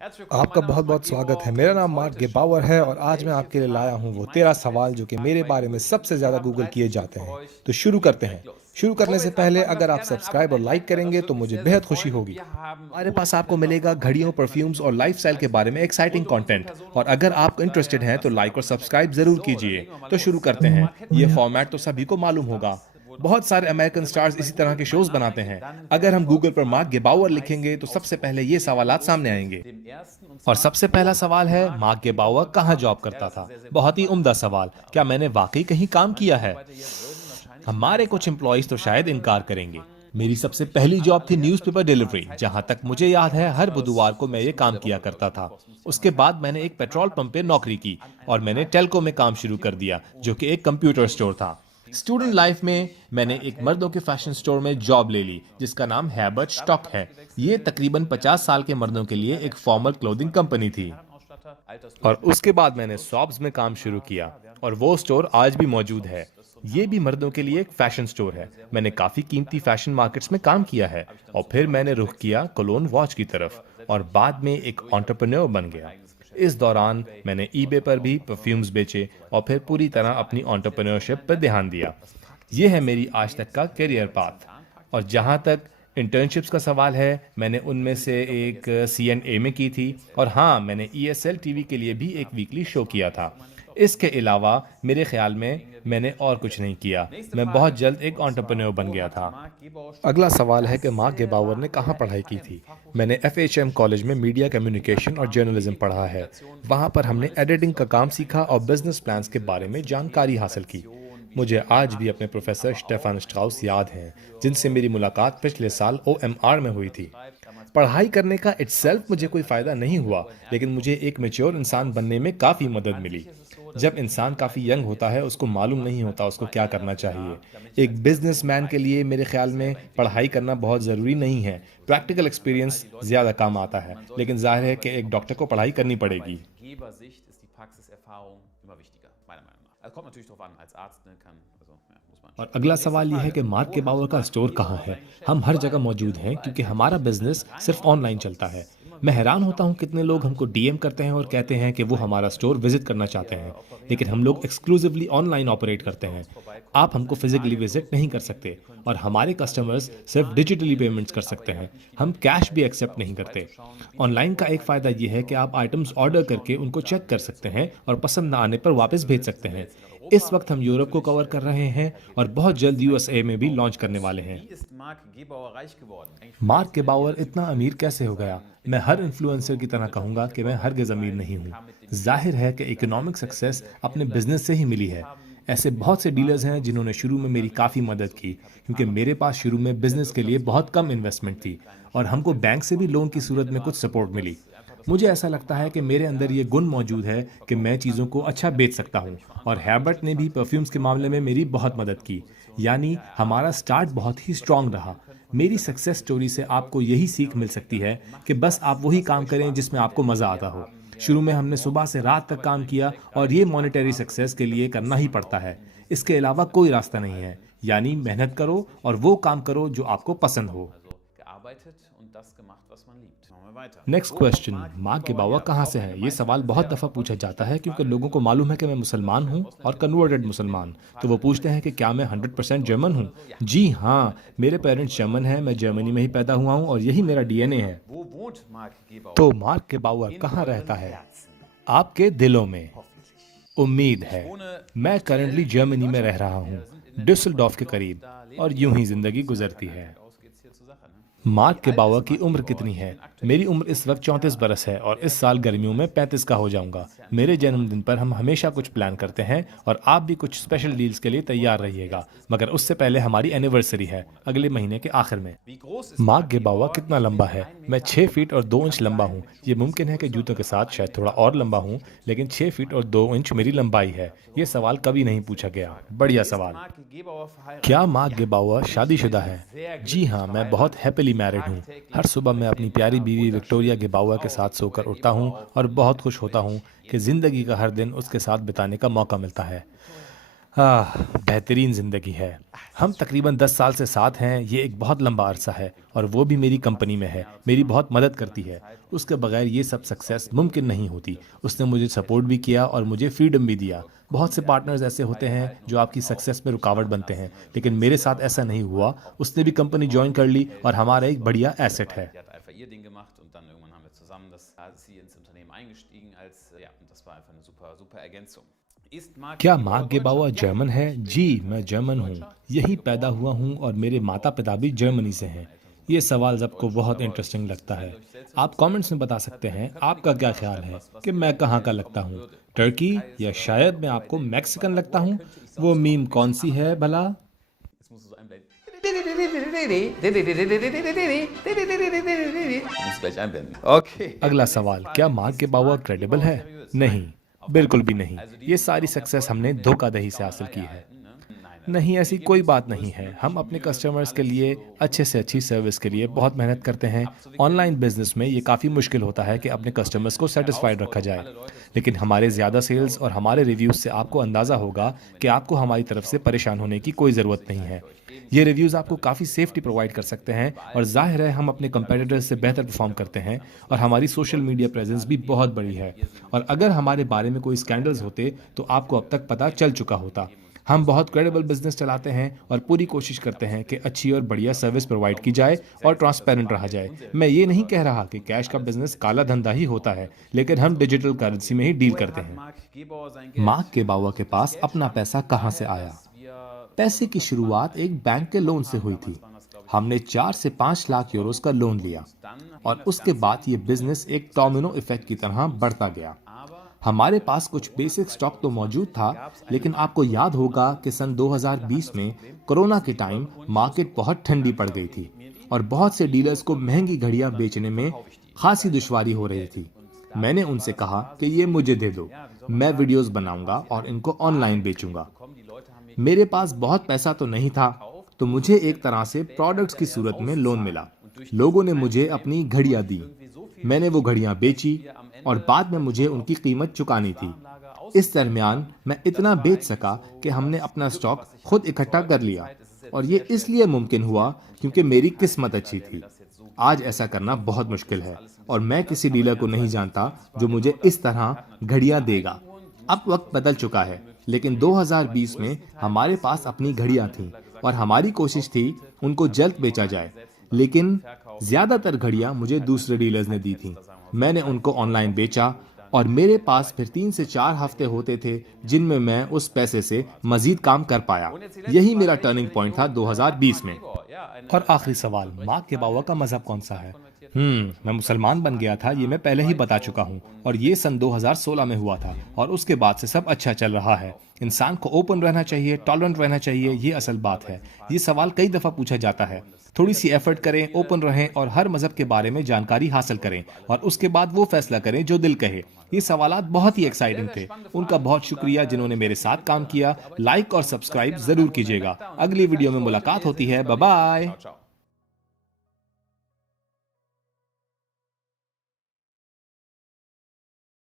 आपका बहुत बहुत स्वागत है। मेरा नाम मार्क गेबावर है और आज मैं आपके लिए लाया हूँ वो 13 सवाल जो कि मेरे बारे में सबसे ज़्यादा गूगल किए जाते हैं। तो शुरू करते हैं। शुरू करने से पहले अगर आप सब्सक्राइब और लाइक करेंगे तो मुझे बेहद खुशी होगी। हमारे पास आपको मिलेगा घड़ियों, परफ्यूम्स और लाइफस्टाइल के बारे में एक्साइटिंग कंटेंट। और अगर आप इंटरेस्टेड हैं तो लाइक और सब्सक्राइब ज़रूर कीजिए। तो शुरू करते हैं। ये फॉर्मेट तो सभी को मालूम होगा। बहुत सारे अमेरिकन स्टार्स इसी तरह के शोज बनाते हैं। अगर हम गूगल पर मार्क गेबावर लिखेंगे तो सबसे पहले ये सवालात सामने आएंगे। और सबसे पहला सवाल है, मार्क गेबाउअर कहाँ जॉब करता था? बहुत ही उम्दा सवाल। क्या मैंने वाकई कहीं काम किया है? हमारे कुछ एम्प्लॉइज तो शायद इनकार करेंगे। मेरी सबसे पहली जॉब थी न्यूज़पेपर डिलीवरी। जहां तक मुझे याद है, हर बुधवार को मैं ये काम किया करता था। उसके बाद मैंने एक पेट्रोल पंप पे नौकरी की और मैंने टेल्को में काम शुरू कर दिया, जो कि एक कंप्यूटर स्टोर था। स्टूडेंट लाइफ में मैंने एक मर्दों के फैशन स्टोर में जॉब ले ली, जिसका नाम हैबर्ट स्टॉक है। ये तकरीबन 50 साल के मर्दों के लिए एक फॉर्मल क्लोथिंग कंपनी थी। और उसके बाद मैंने सॉब्स में काम शुरू किया और वो स्टोर आज भी मौजूद है। ये भी मर्दों के लिए एक फैशन स्टोर है। मैंने काफ़ी कीमती फैशन मार्केट्स में काम किया है और फिर मैंने रुख किया कोलोन वॉच की तरफ और बाद में एक एंटरप्रेन्योर बन गया। इस दौरान मैंने ईबे पर भी परफ्यूम्स बेचे और फिर पूरी तरह अपनी एंटरप्रेन्योरशिप पर ध्यान दिया। ये है मेरी आज तक का करियर पाथ। और जहाँ तक इंटर्नशिप्स का सवाल है, मैंने उनमें से एक C&A में की थी और हाँ, मैंने ESL टीवी के लिए भी एक वीकली शो किया था। इसके अलावा मेरे ख्याल में मैंने और कुछ नहीं किया। मैं बहुत जल्द एक एंटरप्रेन्योर बन गया था। अगला सवाल है कि मार्क गेबाउअर ने कहाँ पढ़ाई की थी? मैंने FHM कॉलेज में मीडिया कम्युनिकेशन और जर्नलिज्म पढ़ा है। वहाँ पर हमने एडिटिंग का काम सीखा और बिजनेस प्लान्स के बारे में जानकारी हासिल की। मुझे आज भी अपने प्रोफेसर स्टेफान स्ट्राउस याद हैं, जिनसे मेरी मुलाकात पिछले साल OMR में हुई थी। पढ़ाई करने का इट्सेल्फ मुझे कोई फ़ायदा नहीं हुआ, लेकिन मुझे एक मैच्योर इंसान बनने में काफ़ी मदद मिली। जब इंसान काफ़ी यंग होता है, उसको मालूम नहीं होता उसको क्या करना चाहिए। एक बिजनेसमैन के लिए मेरे ख्याल में पढ़ाई करना बहुत ज़रूरी नहीं है। प्रैक्टिकल एक्सपीरियंस ज़्यादा काम आता है, लेकिन जाहिर है कि एक डॉक्टर को पढ़ाई करनी पड़ेगी। और अगला सवाल यह है कि मार्क गेबाउअर का स्टोर कहाँ है? हम हर जगह मौजूद हैं क्योंकि हमारा बिजनेस सिर्फ ऑनलाइन चलता है। मैं हैरान होता हूँ कितने लोग हमको DM करते हैं और कहते हैं कि वो हमारा स्टोर विजिट करना चाहते हैं, लेकिन हम लोग एक्सक्लूसिवली ऑनलाइन ऑपरेट करते हैं। आप हमको फिजिकली विजिट नहीं कर सकते और हमारे कस्टमर्स सिर्फ डिजिटली पेमेंट्स कर सकते हैं। हम कैश भी एक्सेप्ट नहीं करते। ऑनलाइन का एक फ़ायदा यह है कि आप आइटम्स ऑर्डर करके उनको चेक कर सकते हैं और पसंद ना आने पर वापस भेज सकते हैं। इस वक्त हम यूरोप को कवर कर रहे हैं और बहुत जल्द USA में भी लॉन्च करने वाले हैं। मार्क गेबाउअर इतना अमीर कैसे हो गया? मैं हर इन्फ्लुएंसर की तरह कहूंगा कि मैं हरगिज अमीर नहीं हूं। जाहिर है कि इकोनॉमिक सक्सेस अपने बिजनेस से ही मिली है। ऐसे बहुत से डीलर्स हैं जिन्होंने शुरू में मेरी काफ़ी मदद की, क्योंकि मेरे पास शुरू में बिजनेस के लिए बहुत कम इन्वेस्टमेंट थी और हमको बैंक से भी लोन की सूरत में कुछ सपोर्ट मिली। मुझे ऐसा लगता है कि मेरे अंदर ये गुण मौजूद है कि मैं चीज़ों को अच्छा बेच सकता हूँ। और हैबर्ट ने भी परफ्यूम्स के मामले में मेरी बहुत मदद की। यानी हमारा स्टार्ट बहुत ही स्ट्रांग रहा। मेरी सक्सेस स्टोरी से आपको यही सीख मिल सकती है कि बस आप वही काम करें जिसमें आपको मज़ा आता हो। शुरू में हमने सुबह से रात तक काम किया और ये मॉनेटरी सक्सेस के लिए करना ही पड़ता है। इसके अलावा कोई रास्ता नहीं है। यानी मेहनत करो और वो काम करो जो आपको पसंद हो। नेक्स्ट क्वेश्चन, मार्क गेबाउअर कहाँ से है? ये सवाल बहुत दफ़ा पूछा जाता है क्योंकि लोगों को मालूम है कि मैं मुसलमान हूँ और कन्वर्टेड मुसलमान। तो वो पूछते हैं कि क्या मैं 100% जर्मन हूँ? जी हाँ, मेरे पेरेंट्स जर्मन हैं। मैं जर्मनी में ही पैदा हुआ हूँ और यही मेरा DNA है। तो मार्क गेबाउअर कहाँ रहता है? आपके दिलों में, उम्मीद है। मैं करंटली जर्मनी में रह रहा हूँ, डिसल्डॉर्फ के करीब, और यूं ही जिंदगी गुजरती है। मार्क गेबाउअर की उम्र कितनी है? मेरी उम्र इस वक्त 34 बरस है और इस साल गर्मियों में 35 का हो जाऊंगा। मेरे जन्मदिन पर हम हमेशा कुछ प्लान करते हैं और आप भी कुछ स्पेशल डील्स के लिए तैयार रहिएगा, मगर उससे पहले हमारी एनिवर्सरी है अगले महीने के आखिर में। मार्क गेबाउअर कितना लंबा है? मैं 6 फीट और 2 इंच लंबा हूँ। ये मुमकिन है कि जूतों के साथ शायद थोड़ा और लंबा हूँ, लेकिन 6 फीट और 2 इंच मेरी लंबाई है। ये सवाल कभी नहीं पूछा गया। बढ़िया सवाल। क्या मार्क गेबाउअर शादीशुदा है? जी हाँ, मैं बहुत हैप्पीली मैरिड हूँ। हर सुबह मैं अपनी प्यारी बीवी विक्टोरिया गेबाउअर के साथ सोकर उठता हूँ और बहुत खुश होता हूँ कि ज़िंदगी का हर दिन उसके साथ बिताने का मौका मिलता है। बेहतरीन ज़िंदगी है। हम तकरीबन 10 साल से साथ हैं, ये एक बहुत लंबा अरसा है और वो भी मेरी कंपनी में है, मेरी बहुत मदद करती है। उसके बगैर ये सब सक्सेस मुमकिन नहीं होती। उसने मुझे सपोर्ट भी किया और मुझे फ्रीडम भी दिया। बहुत से पार्टनर्स ऐसे होते हैं जो आपकी सक्सेस में रुकावट बनते हैं, लेकिन मेरे साथ ऐसा नहीं हुआ। उसने भी कंपनी जॉइन कर ली और हमारा एक बढ़िया एसेट है। Die hat einfach ihr Ding gemacht und dann irgendwann haben wir zusammen sie ins Unternehmen eingestiegen und das war einfach eine super Ergänzung. Ist Marc क्या Gebauer मार्क गेबाउआ Deutscher? जर्मन है? Ich जी, bin मैं German हूँ। Deutscher. यहीं पैदा हुआ हूँ और मेरे माता पिता भी जर्मनी से हैं। ये सवाल सबको बहुत इंटरेस्टिंग लगता है। आप कमेंट्स में बता सकते हैं आपका क्या ख्याल है कि मैं कहाँ का लगता हूँ, टर्की या शायद मैं आपको मैक्सिकन लगता हूँ। वो मीम कौन सी है भला? Jetzt musst du so einblenden. Du musst gleich einblenden. Okay. अगला सवाल, क्या मार्क गेबाउआ क्रेडिबल है? नहीं, बिल्कुल भी नहीं। ये सारी सक्सेस हमने धोखाधड़ी से हासिल की है। नहीं, ऐसी कोई बात नहीं है। हम अपने कस्टमर्स के लिए अच्छे से अच्छी सर्विस के लिए बहुत मेहनत करते हैं। ऑनलाइन बिजनेस में ये काफ़ी मुश्किल होता है कि अपने कस्टमर्स को सेटिस्फाइड रखा जाए, लेकिन हमारे ज़्यादा सेल्स और हमारे रिव्यूज़ से आपको अंदाज़ा होगा कि आपको हमारी तरफ से परेशान होने की कोई ज़रूरत नहीं है। ये रिव्यूज़ आपको काफ़ी सेफ्टी प्रोवाइड कर सकते हैं और जाहिर है हम अपने कंपेटिटर्स से बेहतर परफॉर्म करते हैं और हमारी सोशल मीडिया प्रेजेंस भी बहुत बड़ी है। और अगर हमारे बारे में कोई स्कैंडल्स होते तो आपको अब तक पता चल चुका होता। हम बहुत क्रेडिबल बिजनेस चलाते हैं और पूरी कोशिश करते हैं कि अच्छी और बढ़िया सर्विस प्रोवाइड की जाए और ट्रांसपेरेंट रहा जाए। मैं ये नहीं कह रहा कि कैश का बिजनेस काला धंधा ही होता है, लेकिन हम डिजिटल करेंसी में ही डील करते हैं। मार्क गेबाउआ के पास अपना पैसा कहाँ से आया? पैसे की शुरुआत एक बैंक के लोन से हुई थी। हमने 4 से 5 लाख यूरोस का लोन लिया और उसके बाद ये बिजनेस एक डोमिनो इफेक्ट की तरह बढ़ता गया। हमारे पास कुछ बेसिक स्टॉक तो मौजूद था, लेकिन आपको याद होगा कि सन 2020 में कोरोना के टाइम मार्केट बहुत ठंडी पड़ गई थी और बहुत से डीलर्स को महंगी घड़ियां बेचने में खासी दुश्वारी हो रही थी। मैंने उनसे कहा कि ये मुझे दे दो, मैं वीडियोस बनाऊंगा और इनको ऑनलाइन बेचूंगा। मेरे पास बहुत पैसा तो नहीं था, तो मुझे एक तरह से प्रोडक्ट्स की सूरत में लोन मिला। लोगों ने मुझे अपनी घड़ियां दी, मैंने वो घड़ियां बेची और बाद में मुझे उनकी कीमत चुकानी थी। इस दरमियान मैं इतना बेच सका कि हमने अपना स्टॉक खुद इकट्ठा कर लिया और ये इसलिए मुमकिन हुआ क्योंकि मेरी किस्मत अच्छी थी। आज ऐसा करना बहुत मुश्किल है और मैं किसी डीलर को नहीं जानता जो मुझे इस तरह घड़ियां देगा। अब वक्त बदल चुका है, लेकिन 2020 में हमारे पास अपनी घड़ियां थीं और हमारी कोशिश थी उनको जल्द बेचा जाए, लेकिन ज्यादातर घड़ियां मुझे दूसरे डीलर्स ने दी थीं। मैंने उनको ऑनलाइन बेचा और मेरे पास फिर 3 से 4 हफ्ते होते थे जिनमें मैं उस पैसे से मजीद काम कर पाया। यही मेरा टर्निंग पॉइंट था 2020 में। और आखिरी सवाल, मार्क गेबाउआ का मजहब कौन सा है? मैं मुसलमान बन गया था, ये मैं पहले ही बता चुका हूँ और ये सन 2016 में हुआ था और उसके बाद से सब अच्छा चल रहा है। इंसान को ओपन रहना चाहिए, टॉलरेंट रहना चाहिए, ये असल बात है। ये सवाल कई दफ़ा पूछा जाता है। थोड़ी सी एफर्ट करें, ओपन रहें और हर मजहब के बारे में जानकारी हासिल करें और उसके बाद वो फैसला करें जो दिल कहे। ये सवालात बहुत ही एक्साइटिंग थे। उनका बहुत शुक्रिया जिन्होंने मेरे साथ काम किया। लाइक और सब्सक्राइब जरूर कीजिएगा। अगली वीडियो में मुलाकात होती है। Bye bye.